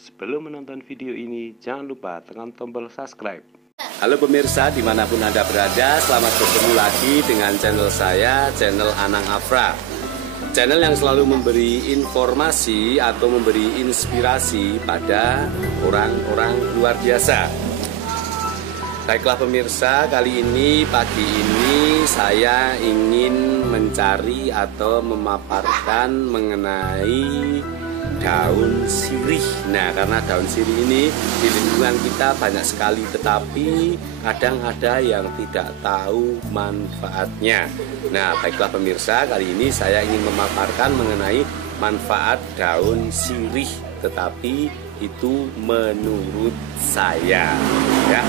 Sebelum menonton video ini, jangan lupa tekan tombol subscribe. Halo pemirsa, dimanapun Anda berada, selamat bertemu lagi dengan channel saya, channel Anang Afra. Channel yang selalu memberi informasi atau memberi inspirasi pada orang-orang luar biasa. Baiklah pemirsa, kali ini, pagi ini saya ingin mencari atau memaparkan mengenai daun sirih. Nah, karena daun sirih ini di lingkungan kita banyak sekali, tetapi kadang ada yang tidak tahu manfaatnya. Nah, baiklah pemirsa, kali ini saya ingin memaparkan mengenai manfaat daun sirih, tetapi itu menurut saya, ya.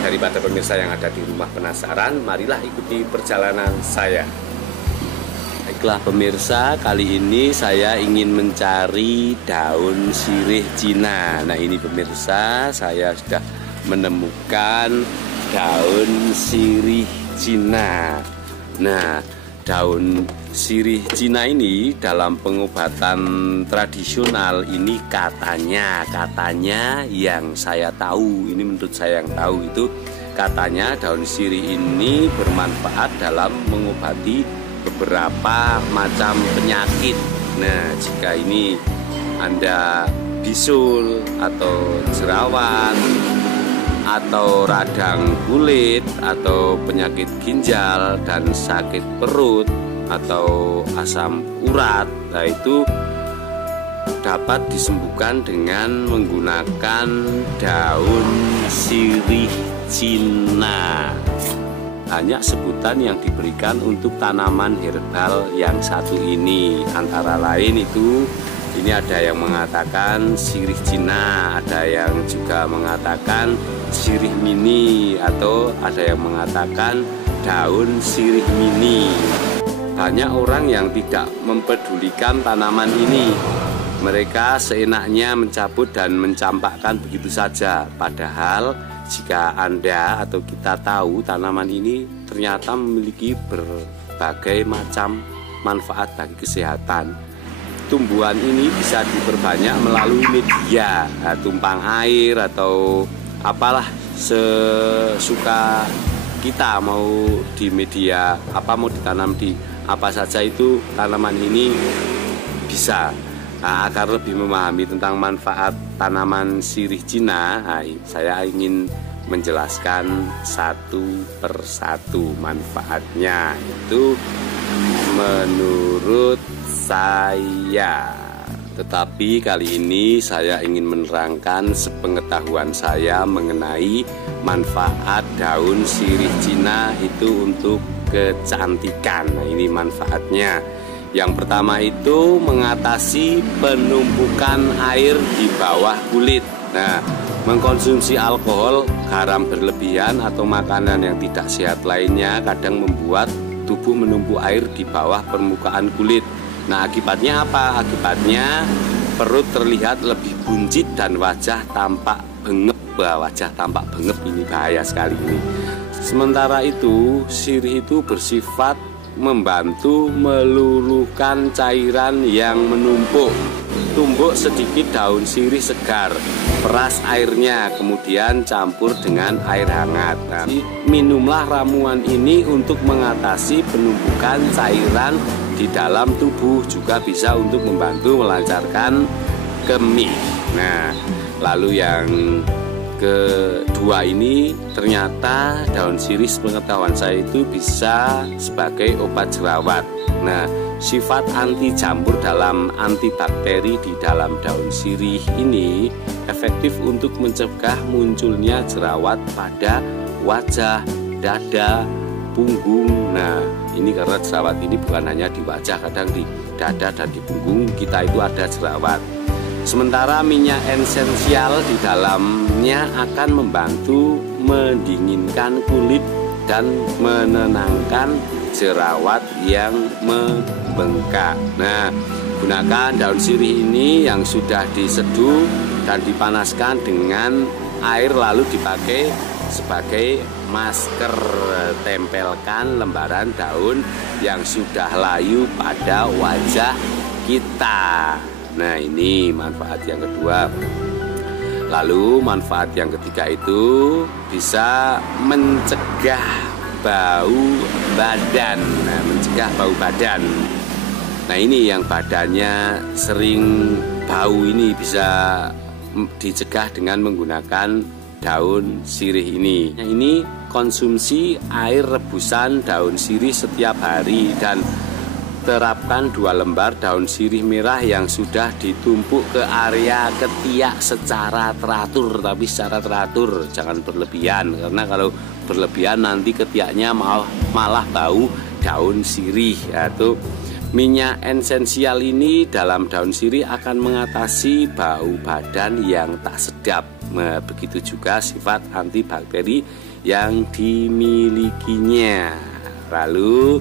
Daripada pemirsa yang ada di rumah penasaran, marilah ikuti perjalanan saya. Baiklah pemirsa, kali ini saya ingin mencari daun sirih Cina. Nah, ini pemirsa, saya sudah menemukan daun sirih Cina. Nah, daun sirih Cina ini dalam pengobatan tradisional ini katanya yang saya tahu, ini menurut saya yang tahu itu, katanya daun sirih ini bermanfaat dalam mengobati beberapa macam penyakit. Nah, jika ini Anda bisul atau jerawat atau radang kulit atau penyakit ginjal dan sakit perut atau asam urat, nah itu dapat disembuhkan dengan menggunakan daun sirih Cina. Banyak sebutan yang diberikan untuk tanaman herbal yang satu ini, antara lain itu ini ada yang mengatakan sirih Cina, ada yang juga mengatakan sirih mini, atau ada yang mengatakan daun sirih mini. Banyak orang yang tidak mempedulikan tanaman ini. Mereka seenaknya mencabut dan mencampakkan begitu saja. Padahal jika Anda atau kita tahu tanaman ini ternyata memiliki berbagai macam manfaat bagi kesehatan. Tumbuhan ini bisa diperbanyak melalui media, tumpang air atau apalah sesuka kita, mau di media apa, mau ditanam di apa saja, itu tanaman ini bisa. Nah, agar lebih memahami tentang manfaat tanaman sirih Cina, saya ingin menjelaskan satu persatu manfaatnya itu menurut saya. Tetapi kali ini saya ingin menerangkan sepengetahuan saya mengenai manfaat daun sirih Cina itu untuk kecantikan. Nah, ini manfaatnya. Yang pertama itu mengatasi penumpukan air di bawah kulit. Nah, mengkonsumsi alkohol, garam berlebihan atau makanan yang tidak sehat lainnya kadang membuat tubuh menumpuk air di bawah permukaan kulit. Nah, akibatnya apa? Akibatnya perut terlihat lebih buncit dan wajah tampak bengep. Wajah tampak bengep, ini bahaya sekali ini. Sementara itu, sirih itu bersifat membantu meluluhkan cairan yang menumpuk. Tumbuk sedikit daun sirih segar, peras airnya, kemudian campur dengan air hangat. Nah, minumlah ramuan ini untuk mengatasi penumpukan cairan di dalam tubuh, juga bisa untuk membantu melancarkan kemih. Nah, lalu yang kedua ini, ternyata daun sirih sepengetahuan saya itu bisa sebagai obat jerawat. Nah, sifat anti jamur dalam antibakteri di dalam daun sirih ini efektif untuk mencegah munculnya jerawat pada wajah, dada, punggung. Nah, ini karena jerawat ini bukan hanya di wajah, kadang di dada dan di punggung kita itu ada jerawat. Sementara minyak esensial di dalamnya akan membantu mendinginkan kulit dan menenangkan jerawat yang membengkak. Nah, gunakan daun sirih ini yang sudah diseduh dan dipanaskan dengan air lalu dipakai sebagai masker. Tempelkan lembaran daun yang sudah layu pada wajah kita. Nah, ini manfaat yang kedua. Lalu manfaat yang ketiga itu bisa mencegah bau badan. Nah, mencegah bau badan. Nah, ini yang badannya sering bau ini bisa dicegah dengan menggunakan daun sirih ini. Nah, ini konsumsi air rebusan daun sirih setiap hari dan terapkan 2 lembar daun sirih merah yang sudah ditumpuk ke area ketiak secara teratur, tapi secara teratur, jangan berlebihan, karena kalau berlebihan nanti ketiaknya malah bau daun sirih. Yaitu minyak esensial ini dalam daun sirih akan mengatasi bau badan yang tak sedap. Begitu juga sifat antibakteri yang dimilikinya. Lalu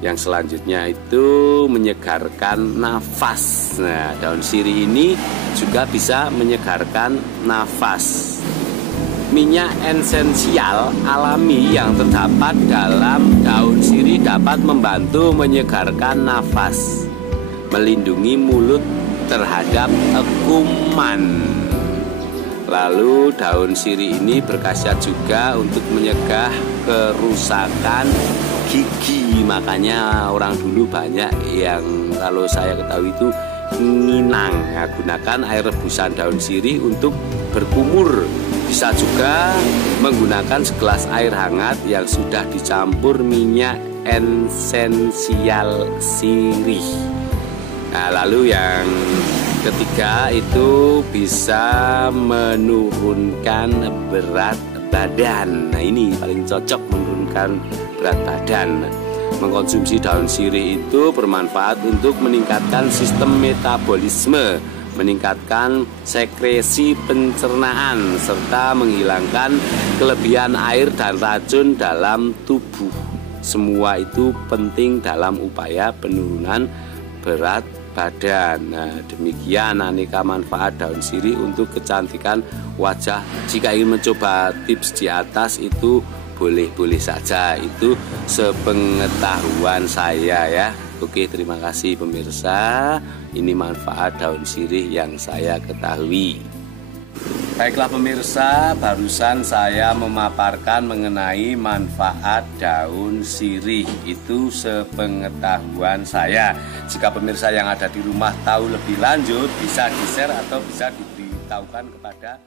yang selanjutnya itu menyegarkan nafas. Nah, daun sirih ini juga bisa menyegarkan nafas. Minyak esensial alami yang terdapat dalam daun sirih dapat membantu menyegarkan nafas, melindungi mulut terhadap kuman. Lalu daun sirih ini berkhasiat juga untuk mencegah kerusakan gigi. Makanya orang dulu banyak yang kalau saya ketahui itu nginang. Nah, gunakan air rebusan daun sirih untuk berkumur. Bisa juga menggunakan segelas air hangat yang sudah dicampur minyak esensial sirih. Nah, lalu yang ketiga itu bisa menurunkan berat badan. Nah, ini paling cocok menurunkan berat badan. Mengkonsumsi daun sirih itu bermanfaat untuk meningkatkan sistem metabolisme, meningkatkan sekresi pencernaan, serta menghilangkan kelebihan air dan racun dalam tubuh. Semua itu penting dalam upaya penurunan berat badan. Nah, demikian aneka manfaat daun sirih untuk kecantikan wajah. Jika ingin mencoba tips di atas itu boleh-boleh saja, itu sepengetahuan saya ya. Oke, terima kasih pemirsa. Ini manfaat daun sirih yang saya ketahui. Baiklah pemirsa, barusan saya memaparkan mengenai manfaat daun sirih. Itu sepengetahuan saya. Jika pemirsa yang ada di rumah tahu lebih lanjut, bisa di-share atau bisa diberitahukan kepada